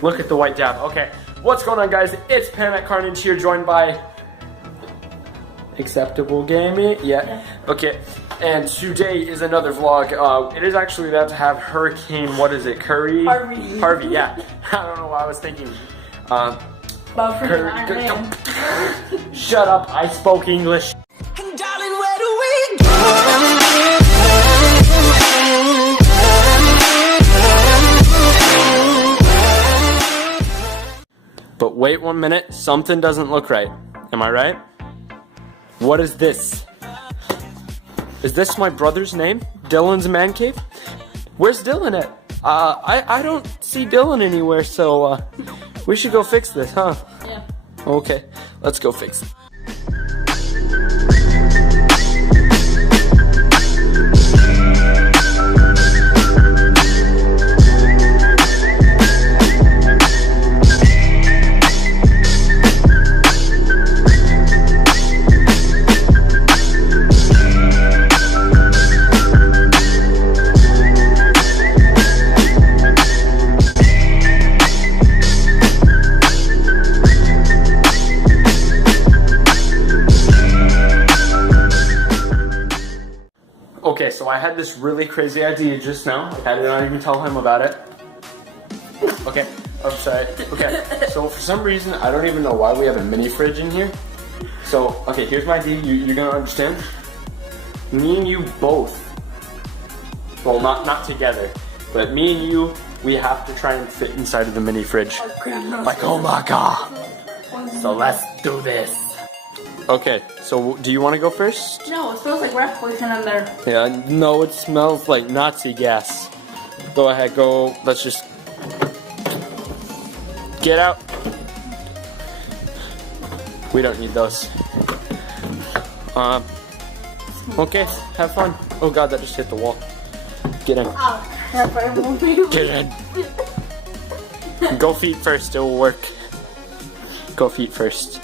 Look at the white dab. Okay, what's going on, guys? It's Panic Carnage here, joined by Acceptable Gaming. Yeah. Okay. And today is another vlog. It is actually about to have Hurricane. What is it? Harvey. Yeah. I don't know what I was thinking. Shut up. I spoke English. And darling, where do we go? But wait 1 minute, something doesn't look right. Am I right? What is this? Is this my brother's name? Dylan's Man Cave? Where's Dylan at? I don't see Dylan anywhere, so we should go fix this, huh? Yeah. Okay, let's go fix it. Okay, so I had this really crazy idea just now. I did not even tell him about it. Okay, upside. Okay, so for some reason, I don't even know why we have a mini fridge in here. So, okay, here's my idea. You're gonna understand. Me and you both, well, not together, but me and you, we have to try and fit inside of the mini fridge. Like, oh my god. So let's do this. Okay, so do you want to go first? No, it smells like rat poison in there. Yeah, no, it smells like Nazi gas. Go ahead, go. Let's just get out. We don't need those. Okay, have fun. Oh god, that just hit the wall. Get in. Get in. Go feet first, it will work. Go feet first.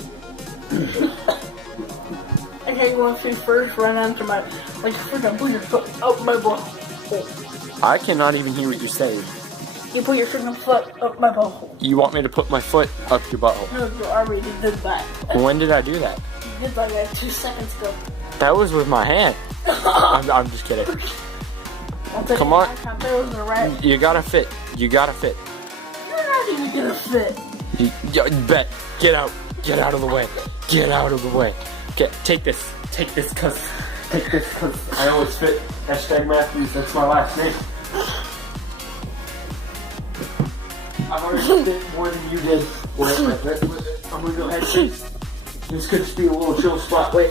Okay, you want to first run onto my, like, freaking put your foot up my butt. I cannot even hear what you say. You put your freaking foot up my butthole. You want me to put my foot up your butthole? No, you already did that. When did I do that? You did that like 2 seconds ago. That was with my hand. I'm just kidding. Come on. You gotta fit. You gotta fit. You're not even gonna fit. You bet. Get out. Get out of the way. Get out of the way. Okay, take this cause I always fit. Hashtag Matthews, that's my last name. I've already fit more than you did. Wait, I'm gonna go ahead and this could just be a little chill spot. Wait.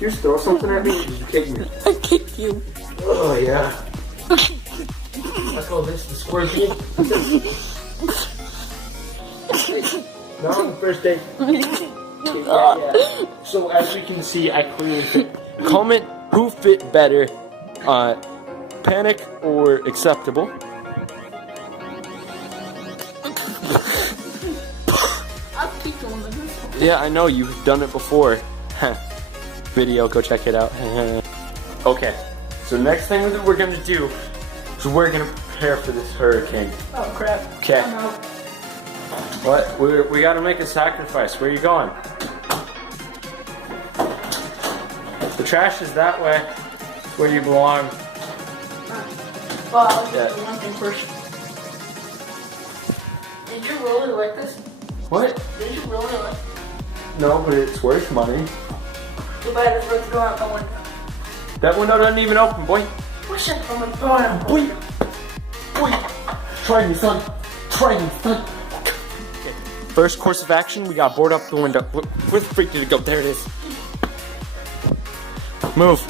You just throw something at me or did you kick me? I kicked you. Oh yeah. I call this the scorpion. Not on the first day. Yeah. So as we can see, I clearly fit. Comment who fit better, Panic or Acceptable. I'll keep doing this. Yeah, I know you've done it before. Video, go check it out. Okay, so next thing that we're gonna do is we're gonna prepare for this hurricane. Oh crap. Okay. I'm out. What? We gotta make a sacrifice. Where are you going? The trash is that way. Where you belong. Well, I'll just do one thing first. Did you really like this? What? Did you really like it? No, but it's worth money. Too bad it's worth going out the window. That window doesn't even open, boy. Wish I could have gone out. Boy. Boy. Try me, son. Try me, son. Okay. First course of action, we gotta board up the window. Where the freak did it go? There it is. Move.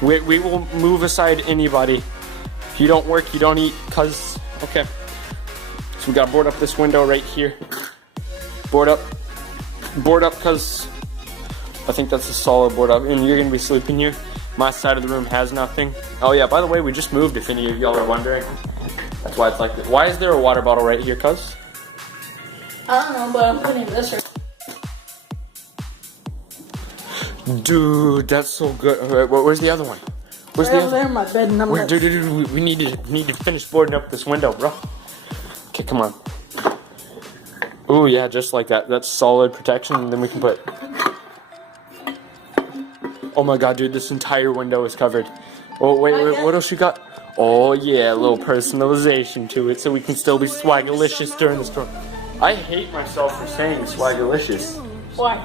We will move aside anybody. If you don't work, you don't eat, cuz... Okay. So we gotta board up this window right here. Board up. Board up, cuz... I think that's a solid board up. And you're gonna be sleeping here. My side of the room has nothing. Oh yeah, by the way, we just moved, if any of y'all are wondering. That's why it's like this. Why is there a water bottle right here, cuz? I don't know, but I'm putting this right. Dude, that's so good. Alright, where's the other one? Where's the other there in my bed, and I'm Dude, we need to finish boarding up this window, bro. Okay, come on. Ooh, yeah, just like that. That's solid protection. And then we can put... Oh my god, dude, this entire window is covered. Oh, wait, what else you got? Oh, yeah, a little personalization to it so we can still be swagalicious during the storm. I hate myself for saying swagalicious. Why?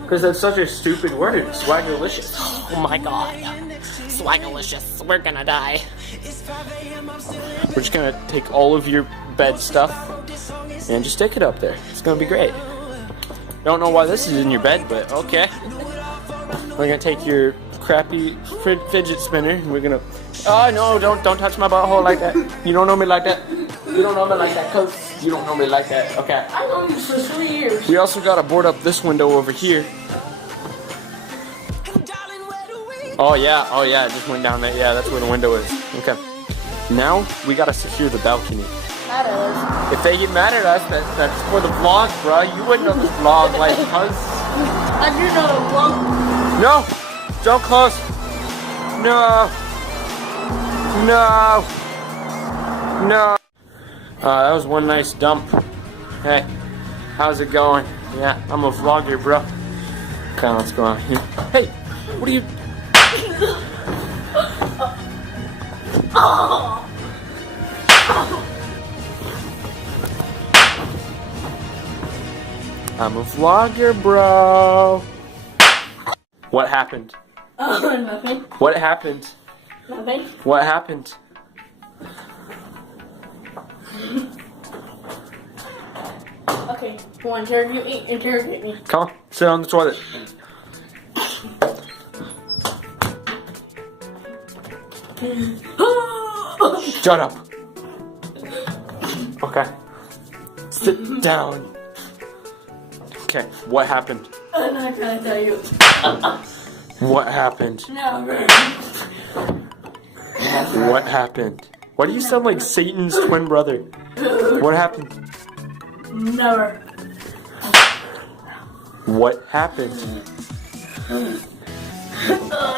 Because that's such a stupid word, swagalicious. Oh my god. Swagalicious. We're gonna die. We're just gonna take all of your bed stuff and just stick it up there. It's gonna be great. Don't know why this is in your bed, but okay. We're gonna take your crappy fidget spinner and we're gonna... Oh no, don't touch my butthole like that. You don't know me like that. You don't know me like that, cuz. You don't know me like that, okay. I've known you for 3 years. We also gotta board up this window over here. Oh yeah, it just went down there. Yeah, that's where the window is. Okay. Now, we gotta secure the balcony. That is. If they get mad at us, that's for the vlog, bro. You wouldn't know this vlog, like, cuz. I do know the vlog. No! Don't close! No! No! No! That was one nice dump. Hey, how's it going? Yeah, I'm a vlogger, bro. Okay, let's go on here. Hey, what are you... I'm a vlogger, bro. What happened? Nothing. What happened? Nothing. What happened? Okay, you want to interrogate me? Come on, sit on the toilet. Shut up. Okay. Sit down. Okay, what happened? I'm not gonna tell you. What happened? Never. What happened? Why do you sound like Satan's twin brother? What happened? Never. What happened?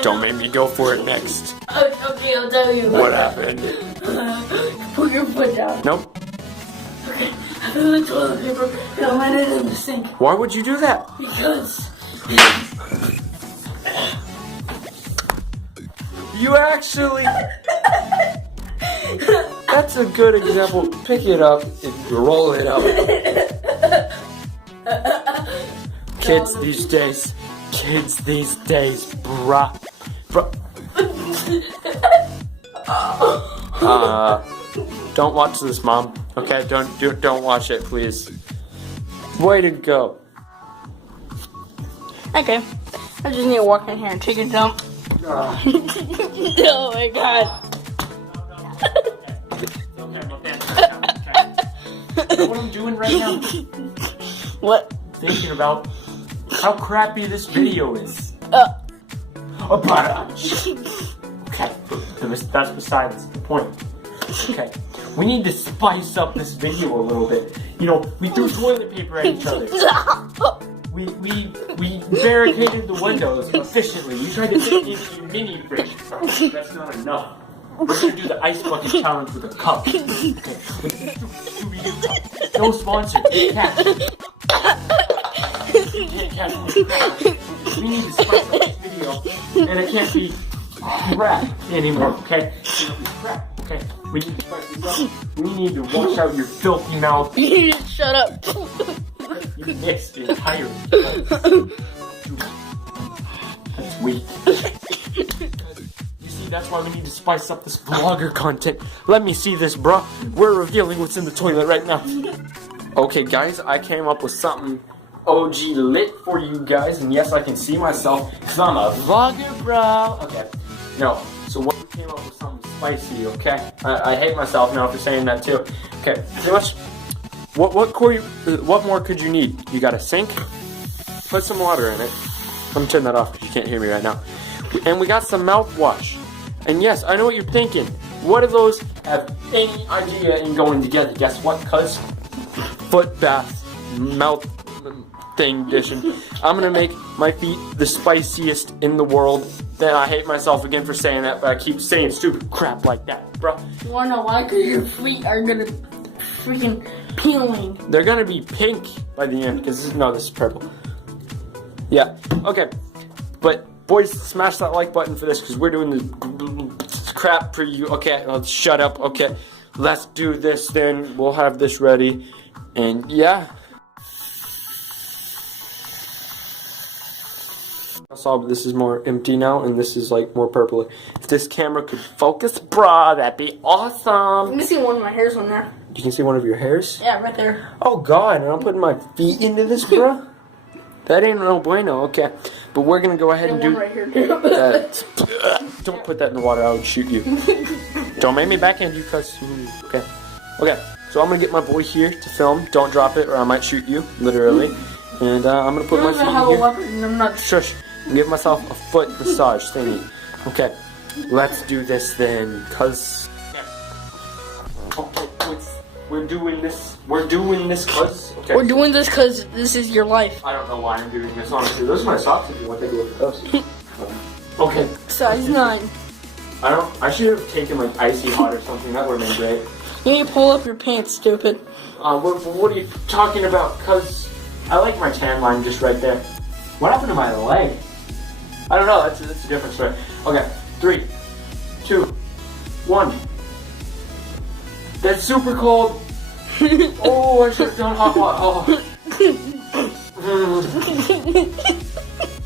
Don't make me go for it next. Okay, I'll tell you. What happened? Put your foot down. Nope. Okay, I threw the toilet paper and I landed in the sink. Why would you do that? Because You actually... That's a good example. Pick it up and roll it up. Kids these days, bruh. Don't watch this, Mom. Okay, don't watch it, please. Way to go. okay, I just need to walk in here and take a dump. Oh my god. What I'm doing right now? What? Thinking about how crappy this video is. Okay, that's besides the point. Okay, we need to spice up this video a little bit. You know, we threw toilet paper at each other. We barricaded the windows efficiently. We tried to fit in your mini fridge. That's not enough. We're gonna do the ice bucket challenge with a cup. Okay. No sponsor. Cash. We need to spice up this video, and it can't be crap anymore. Okay? It can't be crap. Okay? We need to spice this up. We need to wash out your filthy mouth. You just shut up. You mixed entirely. That's weak. You see, that's why we need to spice up this vlogger content. Let me see this, bruh. We're revealing what's in the toilet right now. Okay, guys, I came up with something OG lit for you guys, and yes, I can see myself because I'm a vlogger, bro. Okay, no. So what we came up with something spicy. Okay, I hate myself now for saying that too. Okay, pretty much. What more could you need? You got a sink? Put some water in it. Let me turn that off because you can't hear me right now. And we got some mouthwash. And yes, I know what you're thinking. What do those have any idea in going together? Guess what, cuz? Foot bath, mouth thing edition. I'm gonna make my feet the spiciest in the world. Then I hate myself again for saying that, but I keep saying stupid crap like that, bro. You wanna know why? Because your feet are gonna freaking peeling. They're gonna be pink by the end because this is purple. Yeah. Okay. But boys, smash that like button for this because we're doing this crap for you. Okay. Shut up. Okay. Let's do this then. We'll have this ready. And yeah. This is more empty now, and this is like more purple. If this camera could focus, brah, that'd be awesome. Let me see one of my hairs on there. You can see one of your hairs? Yeah, right there. Oh God, and I'm putting my feet into this, bruh? That ain't no bueno, okay. But we're gonna go ahead and do right here too. that. Don't put that in the water, I would shoot you. Don't make me backhand you, cuz. Okay. Okay, so I'm gonna get my boy here to film. Don't drop it or I might shoot you, literally. And I'm gonna put my feet in have here. a weapon and I'm not. Shush. Give myself a foot massage thingy. Okay, let's do this then, cuz. Okay, we're doing this. We're doing this, cuz. Okay. We're doing this because this is your life. I don't know why I'm doing this, honestly. Those are my socks if you want to go with those. Okay. Size 9. I should have taken like icy hot or something. That would have been great. You need to pull up your pants, stupid. What are you talking about? Cuz I like my tan line just right there. What happened to my leg? I don't know. That's a different story. Okay. 3, 2, 1. That's super cold. Oh, I should have done hot water.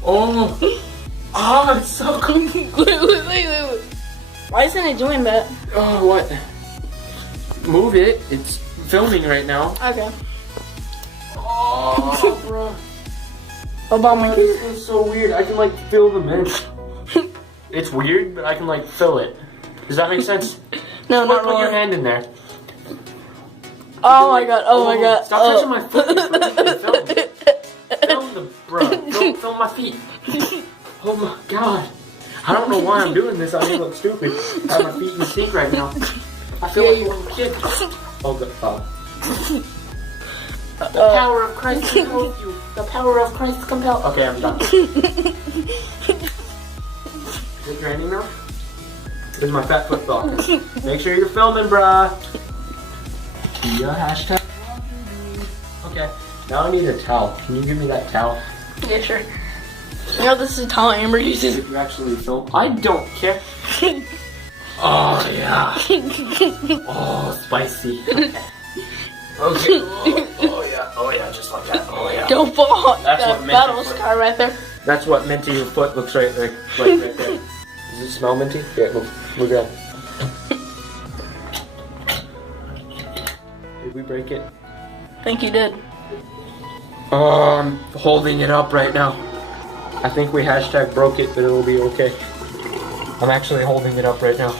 Oh. Oh, it's so cold. Wait. Why isn't it doing that? Oh, what? Move it. It's filming right now. Okay. Oh, bro. Obama. This is so weird. I can like feel the mint. It's weird, but I can like feel it. Does that make sense? No, not Put your really. hand in there. Oh my god, oh my god. Stop touching my foot. Film the bro. Don't film my feet. Oh my god. I don't know why I'm doing this. I may look stupid. I have my feet in the sink right now. I feel like a little kid. Oh god. The power of Christ compels you. The power of Christ compels. Okay, I'm done. Is it raining now? There's my fat foot blocking. Make sure you're filming, bruh. Yeah, hashtag. Okay, now I need a towel. Can you give me that towel? Yeah, sure. You know this is how Amber uses. If you actually film, I don't care. Oh yeah. Oh, spicy. Okay. Oh yeah, just like that. Oh yeah. Don't fall. That's That what minty battle foot- scar right there. That's what minty your foot looks right there. Like right there. Does it smell minty? Yeah, look at it. Did we break it? I think you did. Oh, I'm holding it up right now. I think we hashtag broke it, but it'll be okay. I'm actually holding it up right now.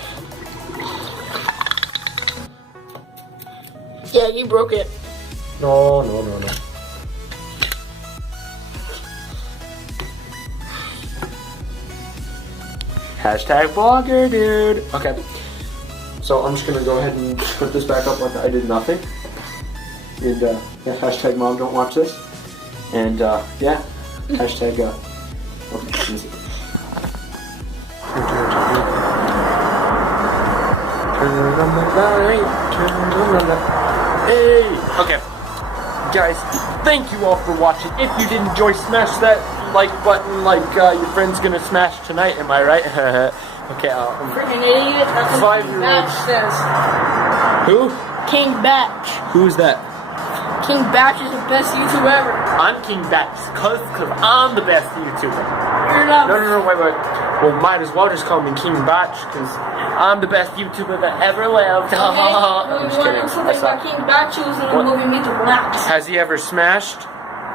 Yeah, you broke it. No. Hashtag vlogger, dude. Okay. So I'm just gonna go ahead and put this back up like I did nothing. And yeah, hashtag mom don't watch this. And yeah, hashtag okay, easy. Turn on the light, turn on the light. Hey! Okay. Guys, thank you all for watching. If you did enjoy, smash that like button like your friend's gonna smash tonight, am I right? Okay, Freaking idiot. That's what King 5-year-old. Batch says. Who? King Batch. Who's that? King Batch is the best YouTuber ever. I'm King Batch, cause I'm the best YouTuber. You're not. No, wait. Well, might as well just call me King Batch, cause I'm the best YouTuber that ever lived. Okay. I'm just kidding. Something about King Batch was in the movie Meet the Blacks. Has he ever smashed?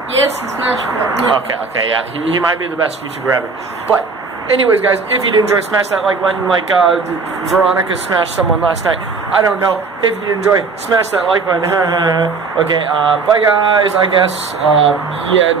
Yes, he smashed it. Okay, yeah. He might be the best YouTuber ever. But, anyways, guys, if you did enjoy, smash that like button like Veronica smashed someone last night. I don't know. If you did enjoy, smash that like button. Okay, bye, guys, I guess. Yeah.